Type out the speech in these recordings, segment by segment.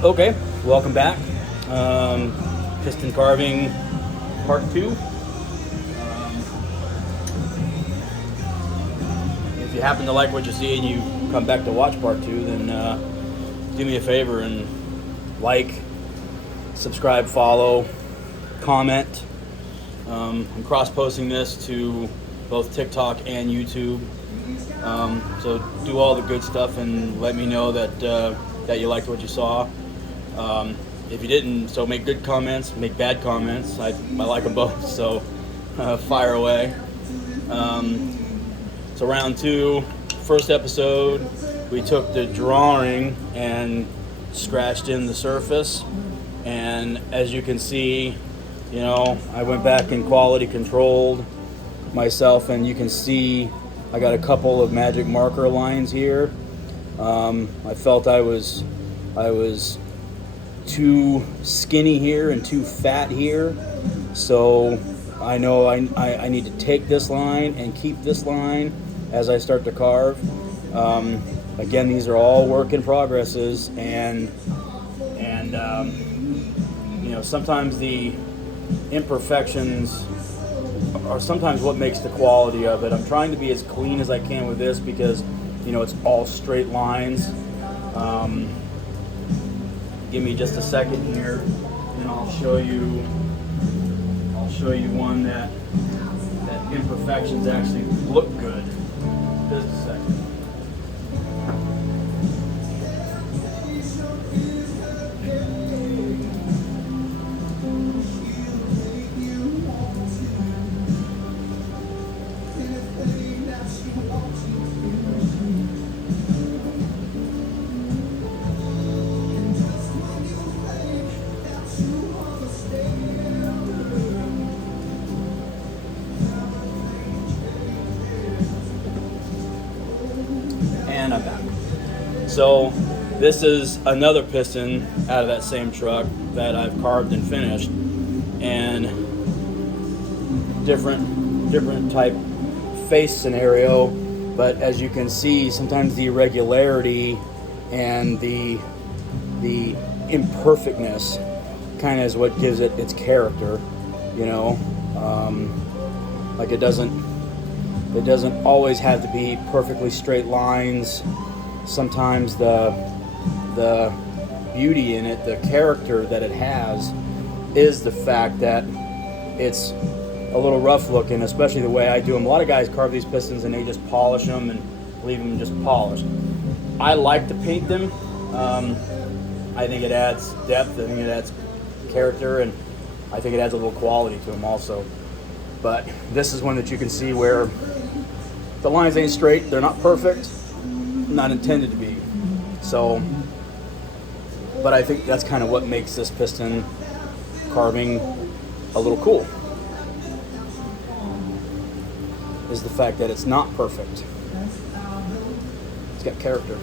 Okay, welcome back. Piston carving part 2. If you happen to like what you see and you come back to watch part 2, then do me a favor and like, subscribe, follow, comment. I'm cross-posting this to both TikTok and YouTube. So do all the good stuff and let me know that you liked what you saw. If you didn't, so make good comments, make bad comments. I like them both, so fire away. So round 2, first episode, we took the drawing and scratched in the surface. And as you can see, I went back and quality controlled myself, and you can see I got a couple of magic marker lines here. I felt I was too skinny here and too fat here, so I know I need to take this line and keep this line as I start to carve. Again, these are all work in progresses, and sometimes the imperfections are sometimes what makes the quality of it. I'm trying to be as clean as I can with this because it's all straight lines. Give me just a second here, and I'll show you one that imperfections actually look good. Just a second. And I'm back. So this is another piston out of that same truck that I've carved and finished, and different type face scenario, but as you can see, sometimes the irregularity and the imperfectness kind of is what gives it its character. Like it doesn't always have to be perfectly straight lines. Sometimes the beauty in it, the character that it has, is the fact that it's a little rough looking, especially the way I do them. A lot of guys carve these pistons and they just polish them and leave them just polished. I like to paint them. I think it adds depth, I think it adds character, and I think it adds a little quality to them also. But this is one that you can see where the lines ain't straight, they're not perfect, not intended to be. So, but I think that's kind of what makes this piston carving a little cool, is the fact that it's not perfect. It's got character.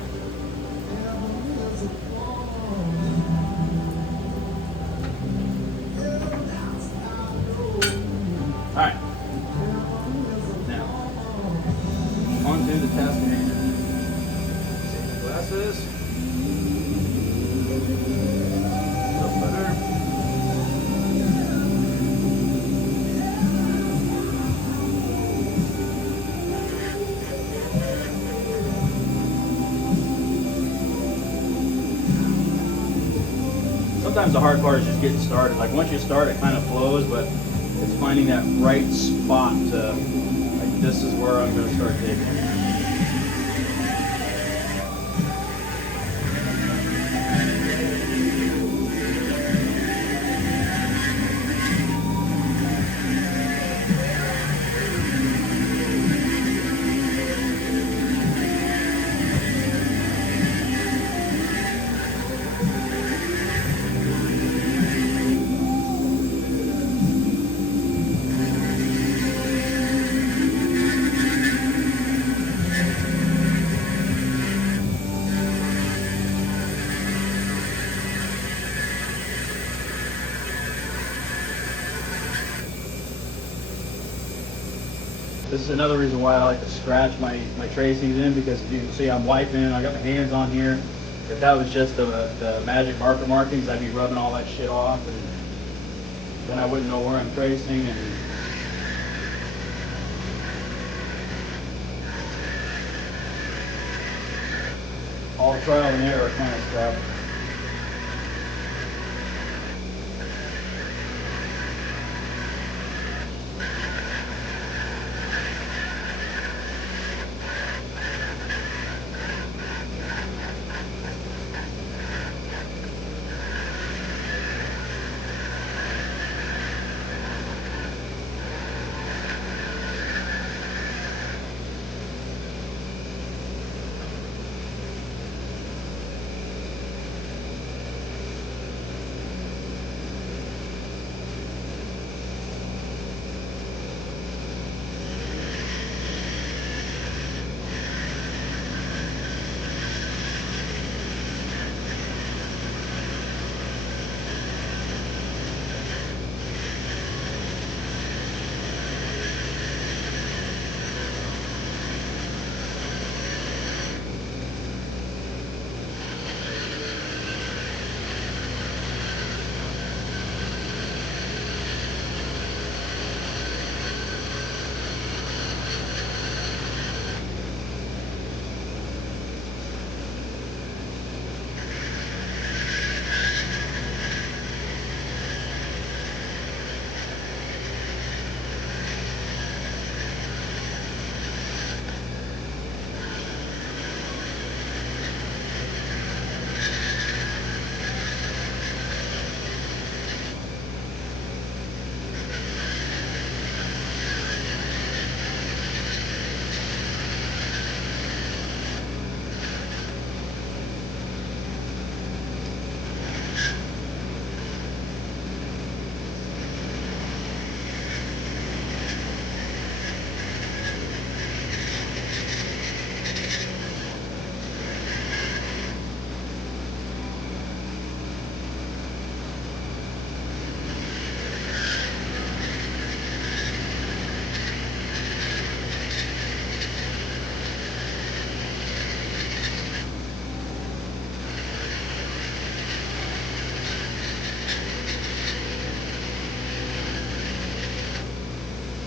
All right. Onto the Tasmanian. Save the glasses. No butter. Sometimes the hard part is just getting started. Like once you start, it kind of flows, but it's finding that right spot to, like, this is where I'm going to start digging. This is another reason why I like to scratch my tracings in, because as you can see, I'm wiping, I got my hands on here, If that was just the magic marker markings, I'd be rubbing all that shit off, and then I wouldn't know where I'm tracing, and all trial and error kind of stuff.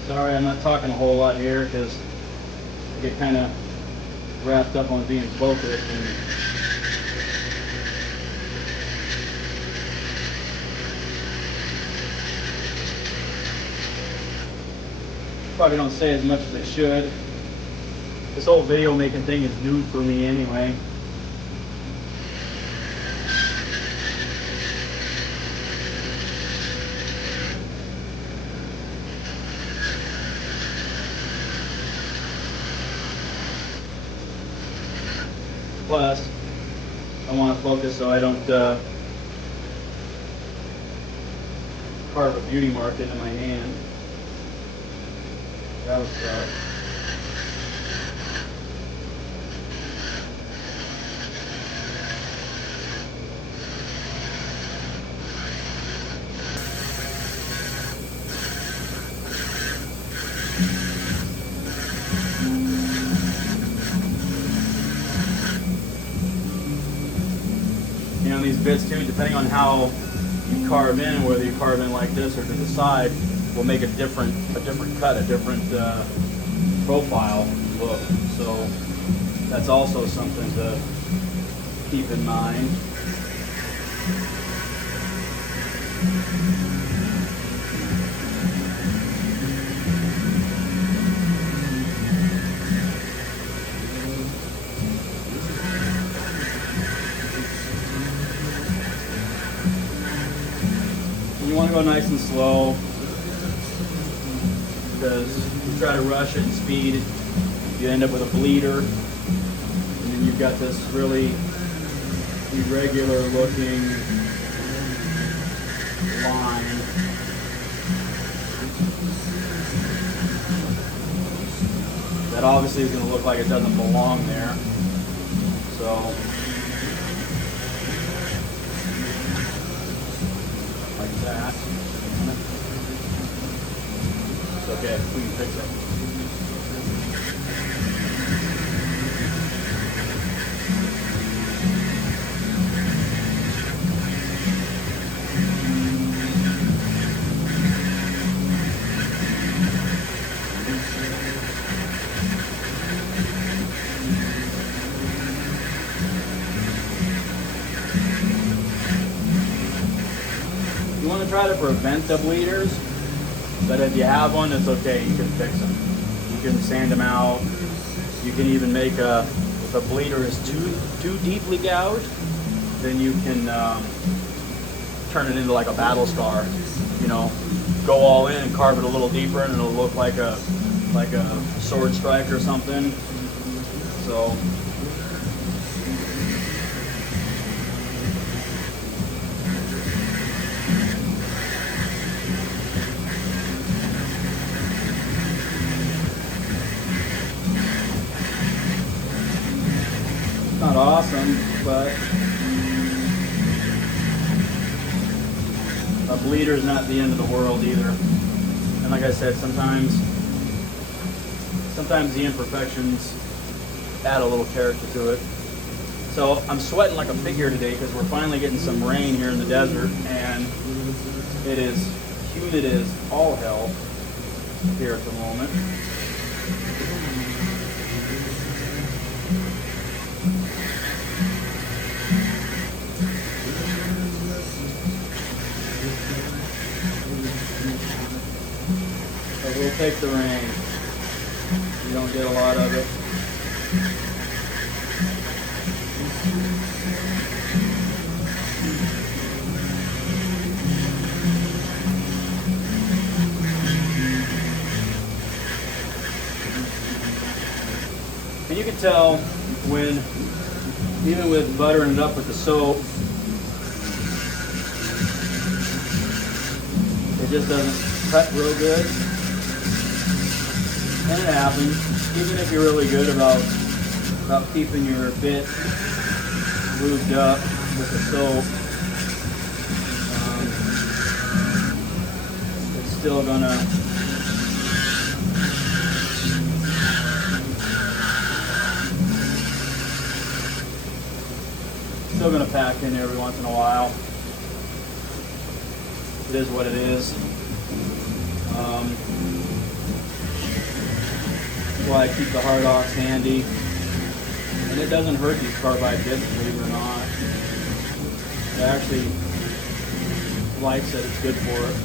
Sorry, I'm not talking a whole lot here because I get kind of wrapped up on being focused, and probably don't say as much as I should. This whole video making thing is new for me anyway. Plus, I want to focus so I don't carve a beauty mark into my hand. That would suck. You know, these bits too, depending on how you carve in, whether you carve in like this or to the side, will make a different cut, a different profile look. So that's also something to keep in mind. You want to go nice and slow, because if you try to rush it and speed, you end up with a bleeder, and then you've got this really irregular looking line. That obviously is going to look like it doesn't belong there. So that. It's okay, we can fix it. You want to try to prevent the bleeders, but if you have one, it's okay. You can fix them. You can sand them out. You can even make if a bleeder is too deeply gouged, then you can turn it into like a battle scar. You know, go all in and carve it a little deeper, and it'll look like a sword strike or something. So. Not awesome, but a bleeder is not the end of the world either. And like I said, sometimes the imperfections add a little character to it. So I'm sweating like a pig here today because we're finally getting some rain here in the desert, and it is humid as all hell here at the moment. We'll take the rain. You don't get a lot of it. And you can tell when, even with buttering it up with the soap, it just doesn't cut real good. And it happens, even if you're really good about keeping your bit lubed up with the soap, it's still gonna pack in every once in a while. It is what it is. That's why I keep the hard ox handy, and it doesn't hurt these carbide bits, believe it or not. It actually likes it, it's good for it.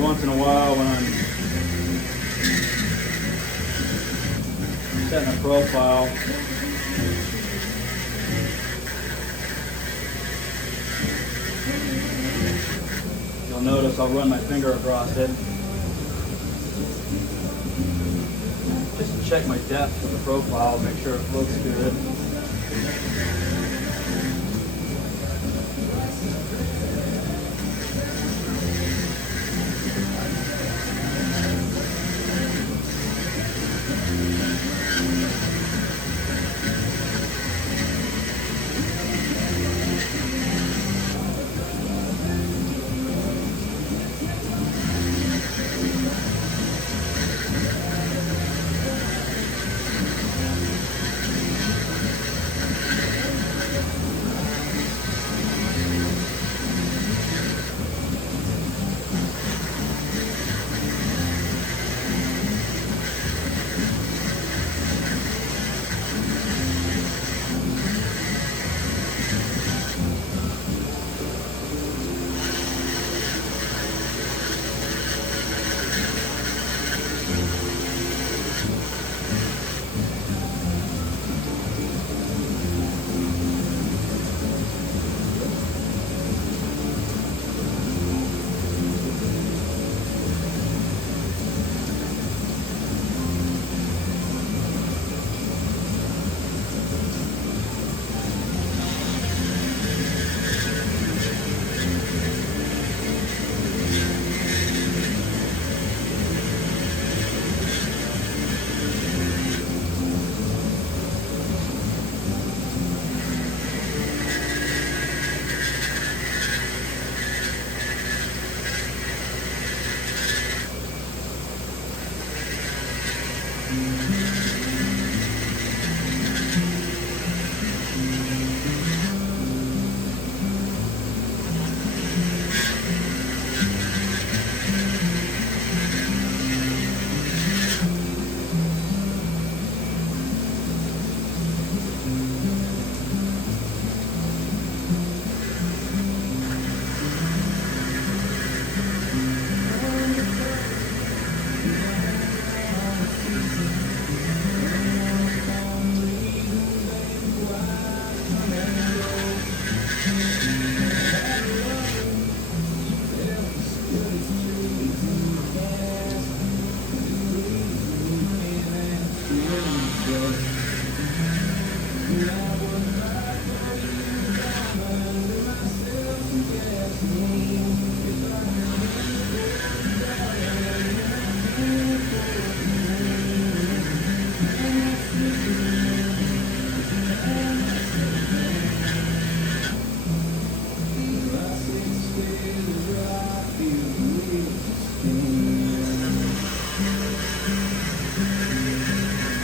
Once in a while when I'm setting a profile, You'll notice I'll run my finger across it. Just to check my depth of the profile, make sure it looks good.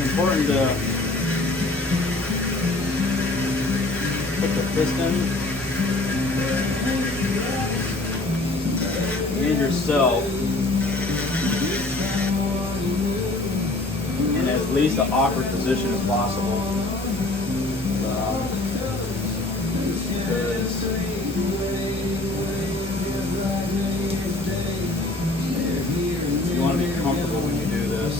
Important to put the piston and yourself in as least an awkward position as possible. Because you want to be comfortable when you do this.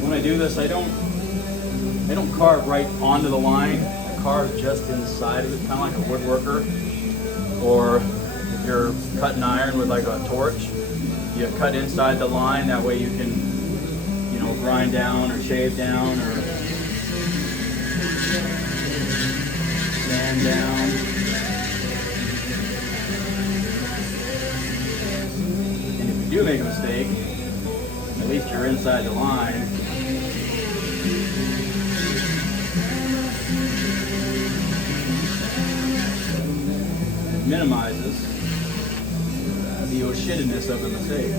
When I do this, I don't carve right onto the line. I carve just inside of it, kind of like a woodworker. Or if you're cutting iron with like a torch, you cut inside the line. That way you can, grind down or shave down or sand down. do make a mistake, at least you're inside the line. It minimizes the oh shittedness of the mistake.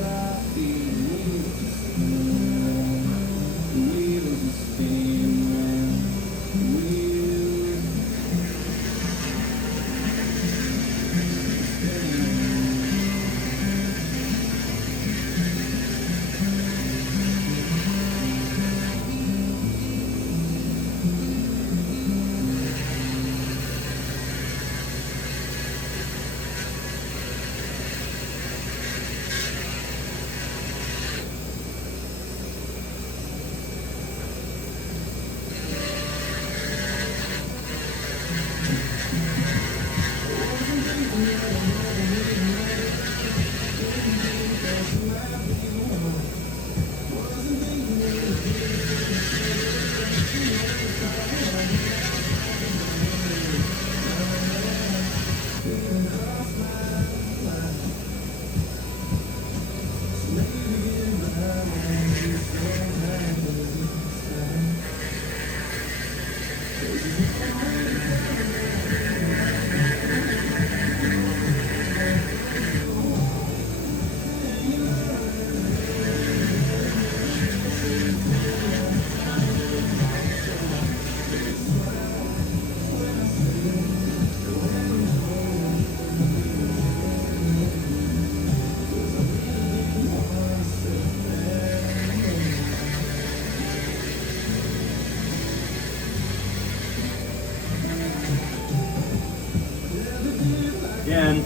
Again,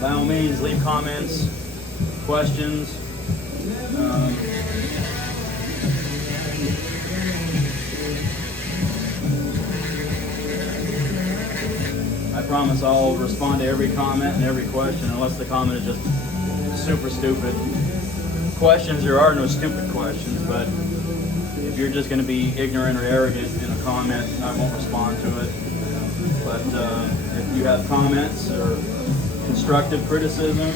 by all means, leave comments, questions. I promise I'll respond to every comment and every question, unless the comment is just super stupid. Questions, there are no stupid questions, but if you're just going to be ignorant or arrogant in a comment, I won't respond to it. But if you have comments or constructive criticism,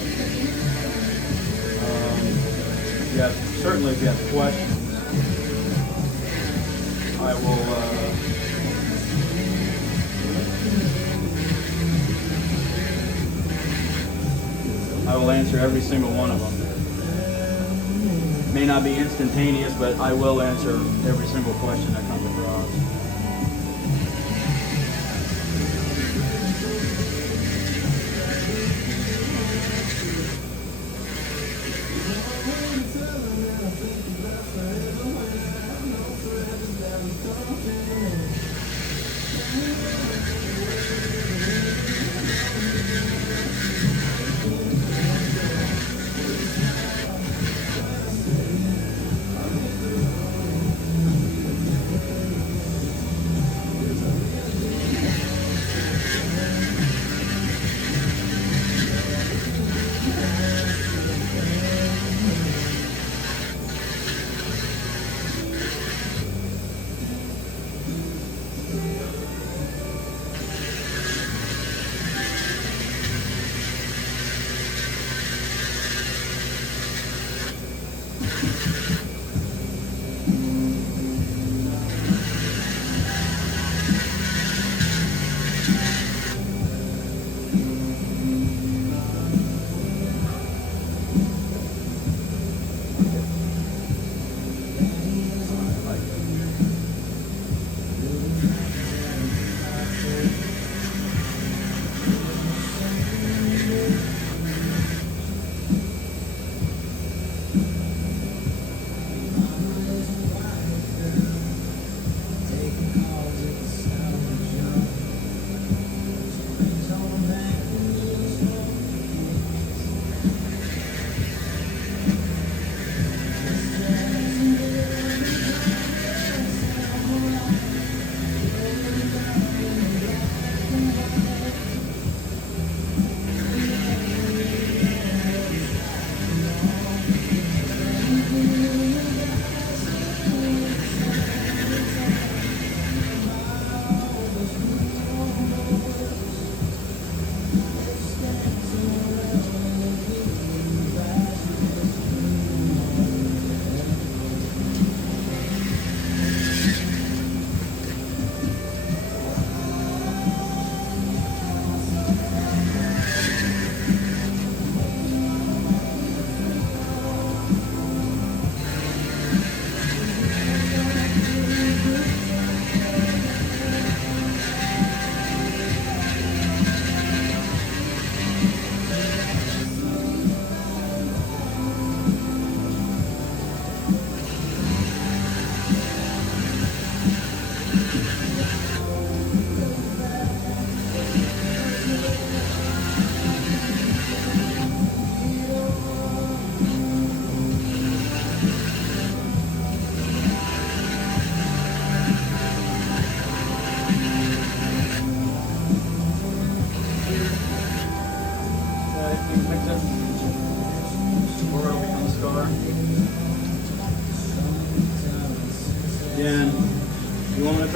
certainly if you have questions, I will answer every single one of them. May not be instantaneous, but I will answer every single question that comes across.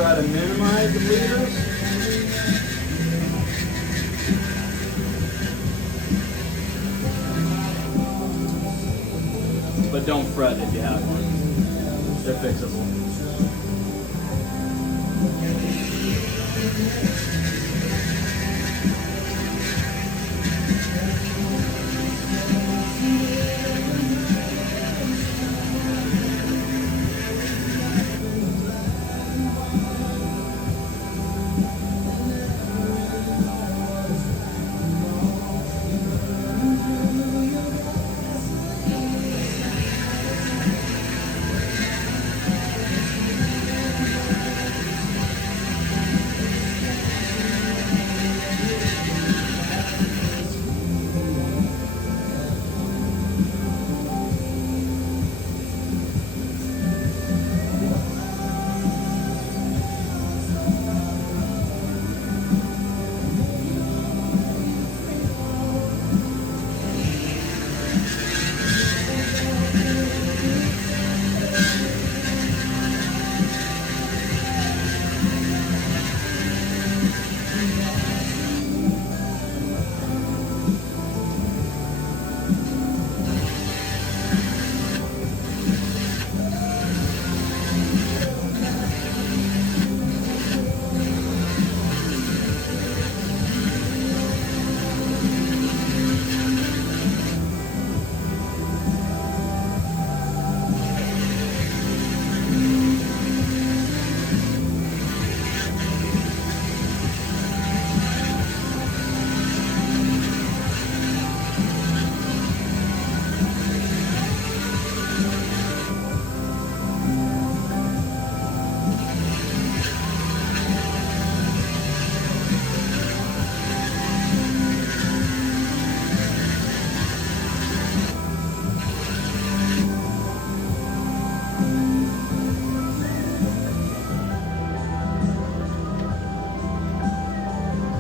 try to minimize the bleeders. But don't fret if you have one. They're fixable.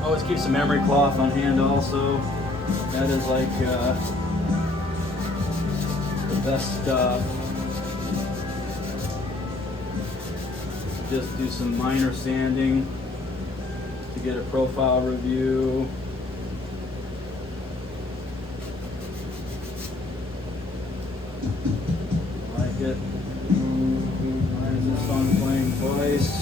Always keep some memory cloth on hand also. That is like the best stuff. Just do some minor sanding to get a profile review. Like it. Why is this song playing twice?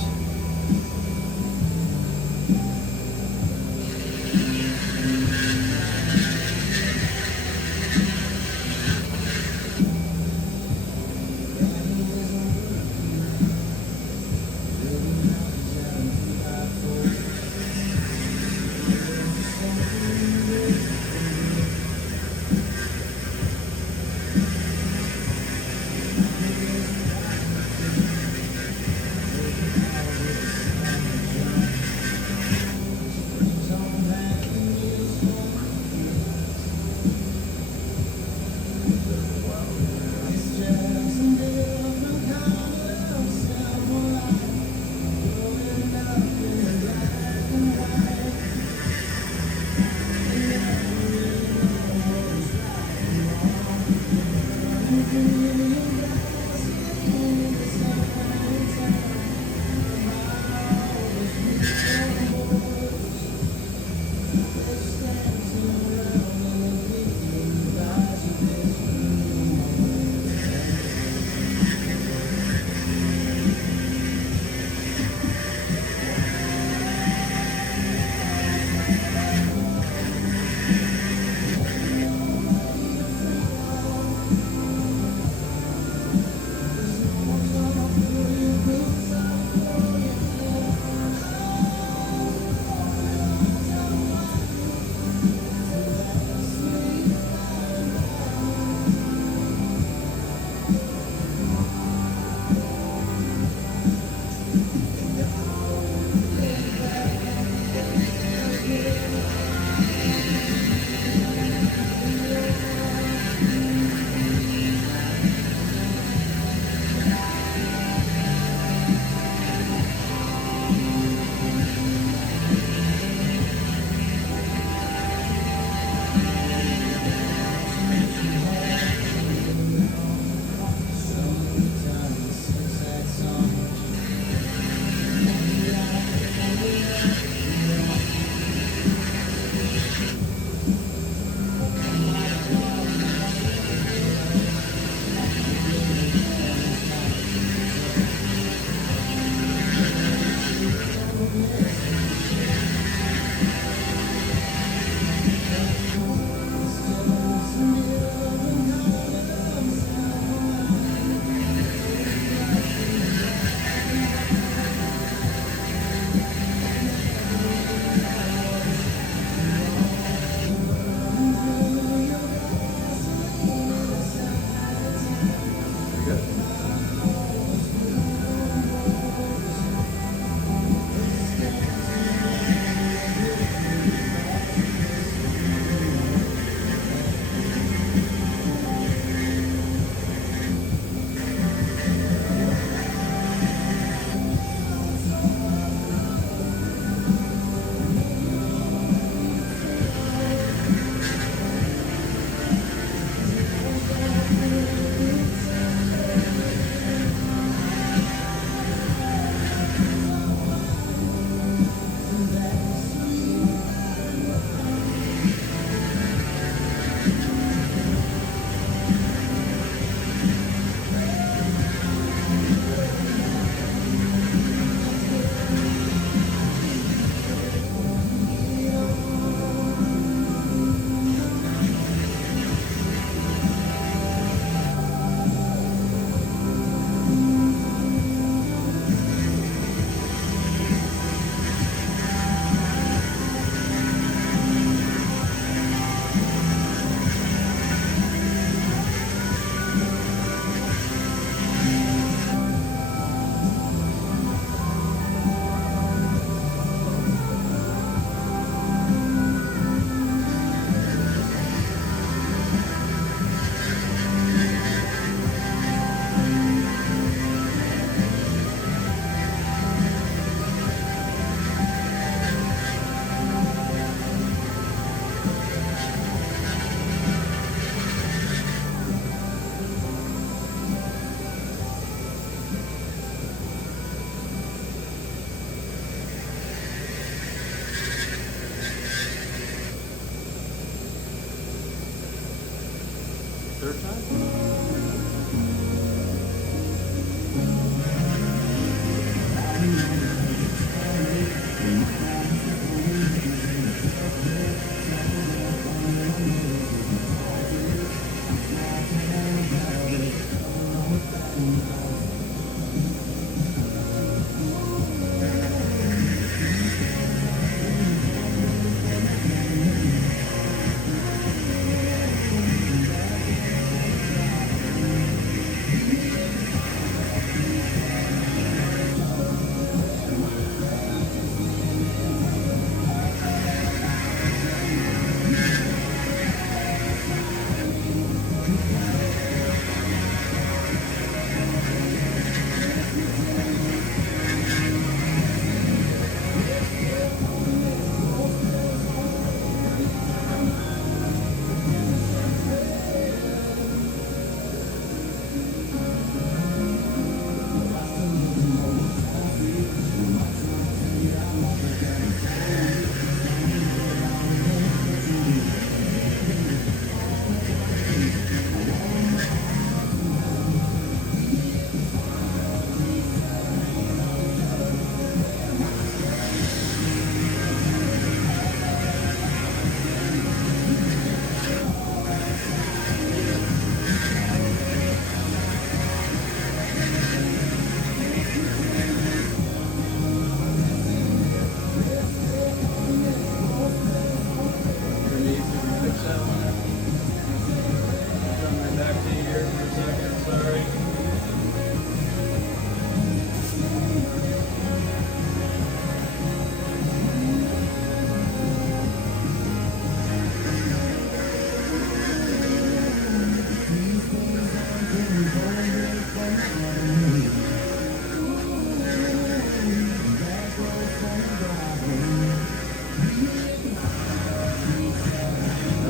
Third time?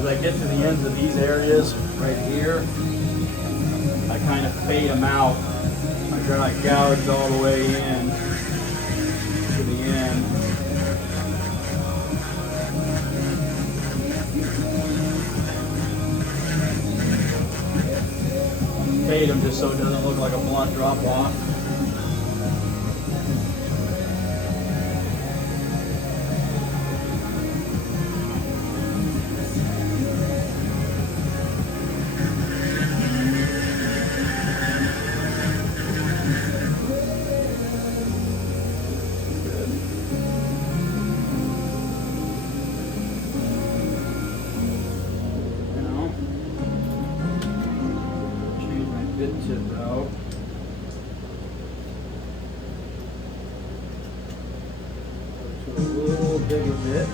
I get to the ends of these areas right here, I kind of fade them out. I try not to gouge all the way in to the end. Fade them just so it doesn't look like a blunt drop off. Bit tip out. To a little bigger bit.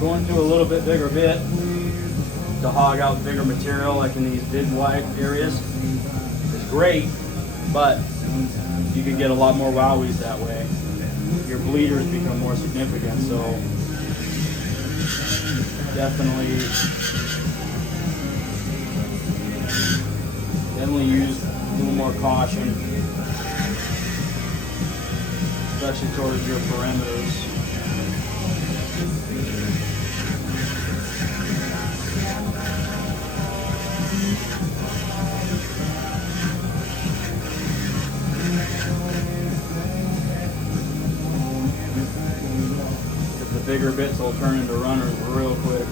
Going to a little bit bigger bit to hog out bigger material, like in these big wide areas, is great, but you can get a lot more wowies that way. Your bleeders become more significant, so definitely use a little more caution, especially towards your perimeters. The bigger bits will turn into runners real quick.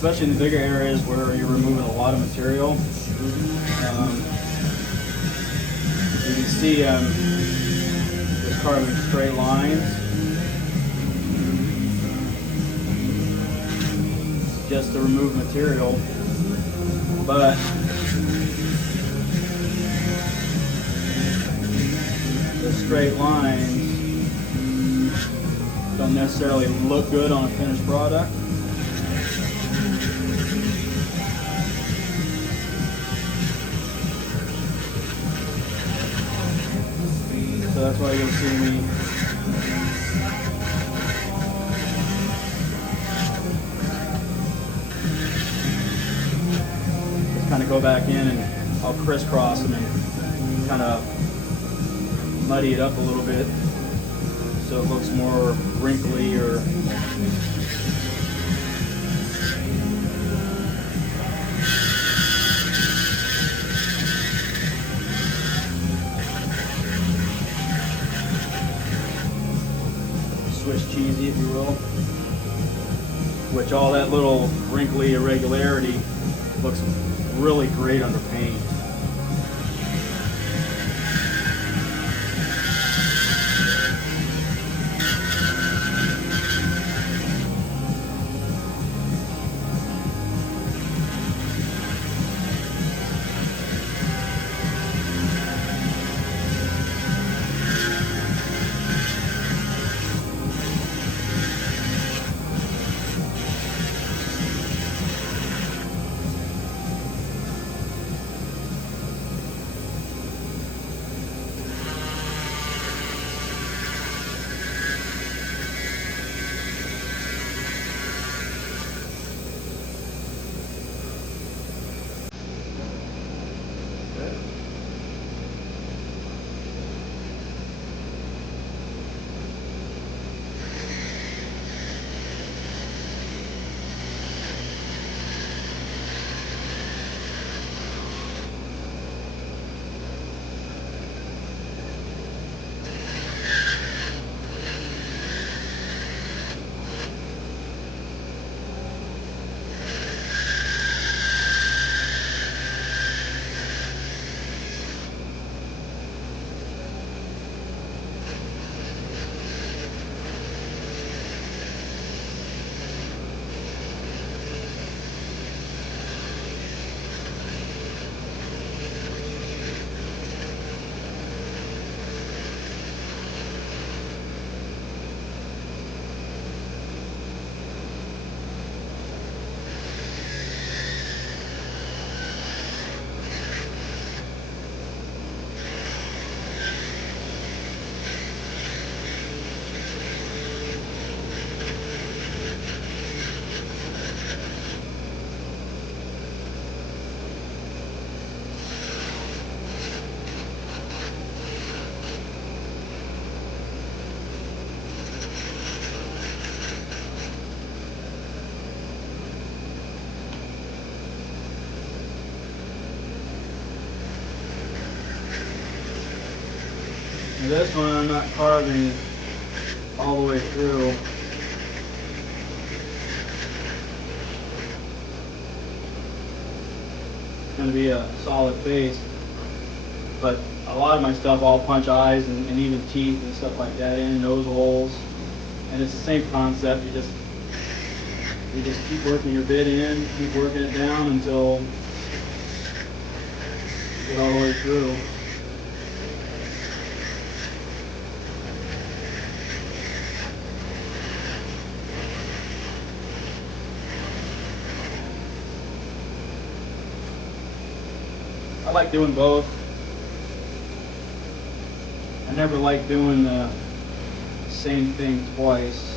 especially in the bigger areas where you're removing a lot of material. You can see just carving straight lines just to remove material, but the straight lines don't necessarily look good on a finished product. So that's why you'll see me just kind of go back in and I'll crisscross them and kind of muddy it up a little bit so it looks more wrinkly or Swiss cheesy, if you will, which all that little wrinkly irregularity looks really great under paint. Now this one I'm not carving all the way through. It's going to be a solid face, but a lot of my stuff I'll punch eyes and even teeth and stuff like that in, nose holes, and it's the same concept. You just keep working your bit in, keep working it down until you get all the way through. I like doing both. I never like doing the same thing twice.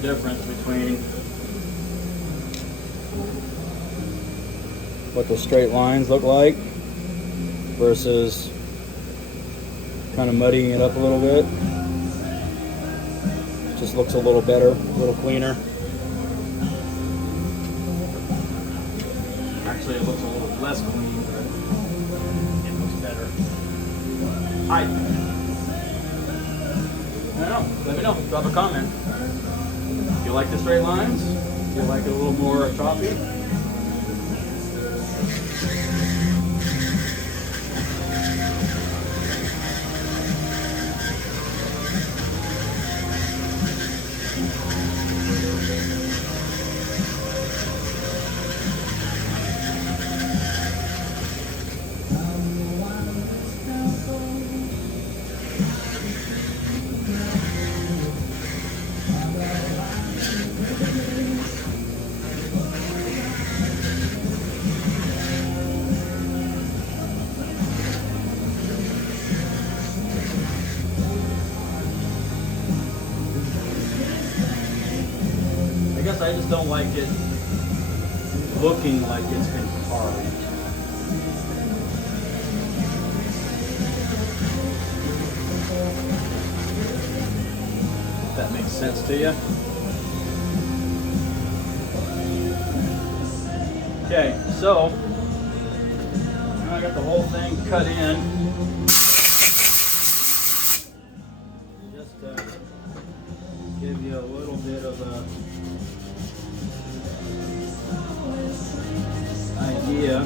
the difference between what the straight lines look like versus kind of muddying it up a little bit. Just looks a little better, a little cleaner. Actually, it looks a little less clean, but it looks better. I don't know. Let me know. Drop a comment. Do you like the straight lines? Do you like it a little more choppy? I just don't like it looking like it's been carved. If that makes sense to you. Okay, so now I got the whole thing cut in. Just to give you a little bit of a idea.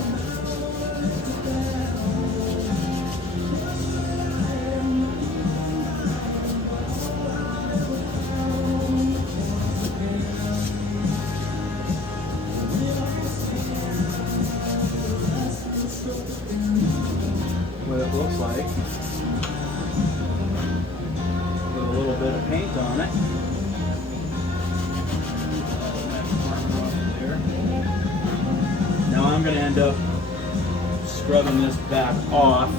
What it looks like with a little bit of paint on it. Now I'm going to end up scrubbing this back off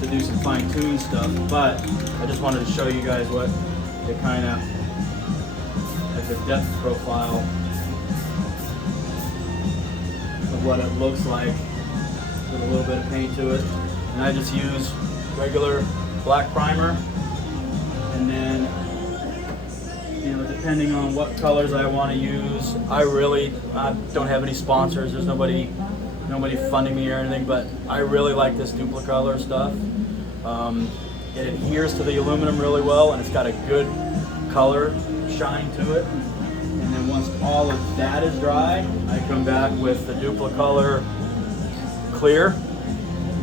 to do some fine-tune stuff, but I just wanted to show you guys what it kind of, like the depth profile of what it looks like with a little bit of paint to it. And I just use regular black primer, and then depending on what colors I want to use. I don't have any sponsors. There's nobody funding me or anything, but I really like this Duplicolor stuff. It adheres to the aluminum really well, and it's got a good color shine to it. And then once all of that is dry, I come back with the Duplicolor clear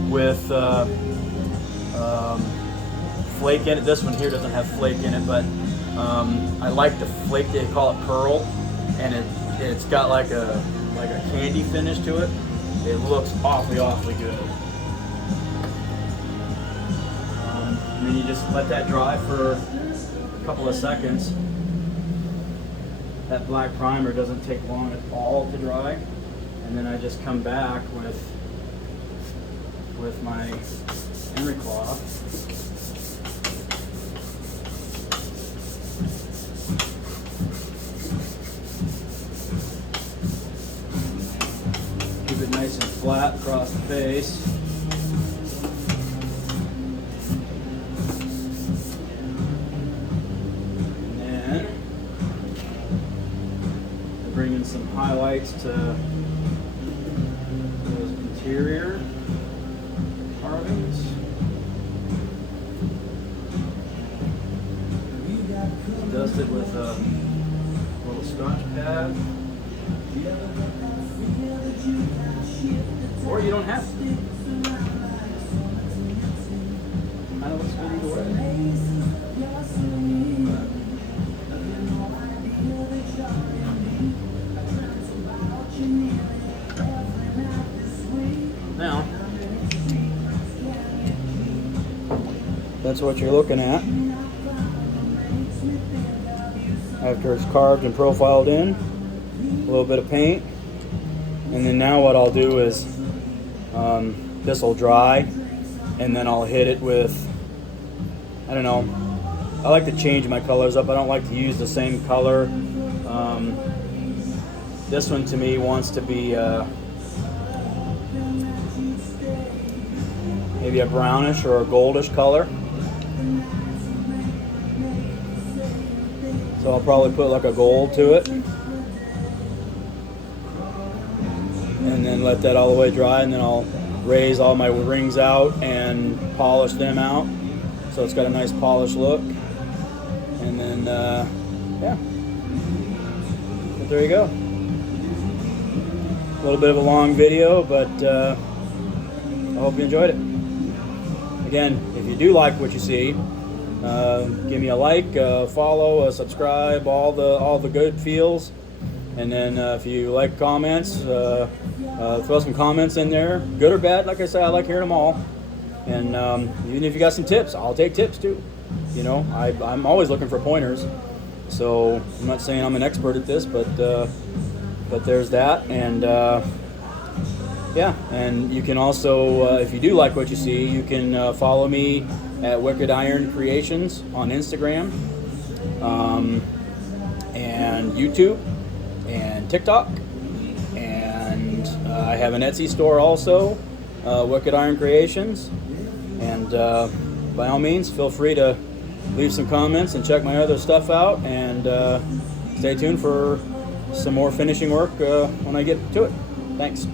with flake in it. This one here doesn't have flake in it, but I like the flake. They call it pearl, and it's got like a candy finish to it. It looks awfully good. And then you just let that dry for a couple of seconds. That black primer doesn't take long at all to dry, and then I just come back with my emery cloth. Keep it nice and flat across the face. And then bring in some highlights to those interior carvings. Dust it with a little Scotch pad. Or you don't have to. Kind of looks good either way. Now, that's what you're looking at after it's carved and profiled in. A little bit of paint. And then now what I'll do is this will dry, and then I'll hit it with, I don't know, I like to change my colors up. I don't like to use the same color. This one to me wants to be maybe a brownish or a goldish color. So I'll probably put like a gold to it. And then let that all the way dry, and then I'll raise all my rings out and polish them out. So it's got a nice polished look. And then, yeah. But there you go. A little bit of a long video, but I hope you enjoyed it. Again, if you do like what you see, give me a like, follow, subscribe, all the good feels. And then if you like comments, throw some comments in there, good or bad. Like I said, I like hearing them all. And even if you got some tips, I'll take tips too. You know, I'm always looking for pointers. So I'm not saying I'm an expert at this, but there's that. And yeah, and you can also, if you do like what you see, you can follow me at Wicked Iron Creations on Instagram, and YouTube, and TikTok, and I have an Etsy store also, Wicked Iron Creations. And by all means, feel free to leave some comments and check my other stuff out, and stay tuned for some more finishing work when I get to it. Thanks.